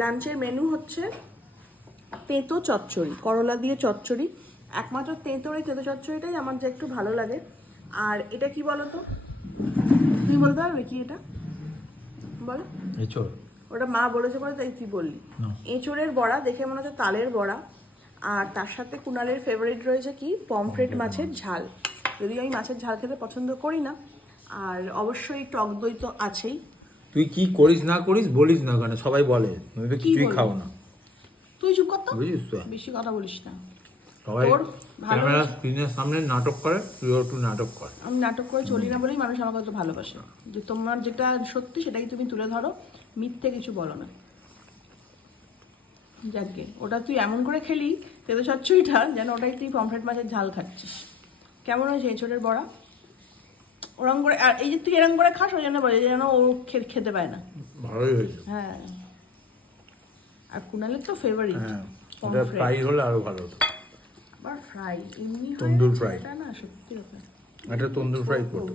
লাঞ্চের মেনু হচ্ছে তেঁতো চচ্চড়ি, করলা দিয়ে চচ্চড়ি। একমাত্র তেঁতো চচ্চড়িটাই আমার যে একটু ভালো লাগে। আর এটা কি বলো তো, তুমি বলতে পারবে কি এটা? বলো। এঁচড়। ওটা মা বলেছে বলে তাই তুই বললি। এঁচড়ের বড়া, দেখে মনে হচ্ছে তালের বড়া। আর তার সাথে কুণালের ফেভারিট রয়েছে কি, পমফ্রেট মাছের ঝাল। যদিও আমি মাছের ঝাল খেতে পছন্দ করি না। আর অবশ্যই টক দই তো আছেই। তুই কি করিস না করিস বলিস না, কেন সবাই বলে তুমি তো কিছুই বলবো? খাও না। তুই চুপ কর তো, বুঝিস তো, বেশি কথা বলিস না। সবাই তোর ভালো ক্যামেরা স্ক্রিনের সামনে নাটক করে, তুইও একটু নাটক কর। আমি নাটক করে চলি না বলেই মানুষ আমাকে তো ভালোবাসে, যে তোমার যেটা সত্যি সেটাই তুমি তুলে ধরো, মিথ্যে কিছু বলো না। যাকে ওটা তুই এমন করে খেলি তেতো চচ্চড়িটা, যেন ওটাই তুই পমফ্রেট মাছের ঝাল খাচ্ছিস। কেমন হয়েছে এঁচড়ের বড়া? ওরম করে, আর এই যে তুই এরম করে খাস ওই জন্য বলে, যেন ও খেতে পায় না। ভালোই হয়েছে। হ্যাঁ, আর কুণালের তো ফেভারিট হ্যাঁ, এটা পমফ্রেট। ফ্রাই হলে আরো ভালো হতো। আবার ফ্রাই এমনি তন্দুর ফ্রাই। না, সত্যি কথা। একটা তন্দুর ফ্রাই করতো।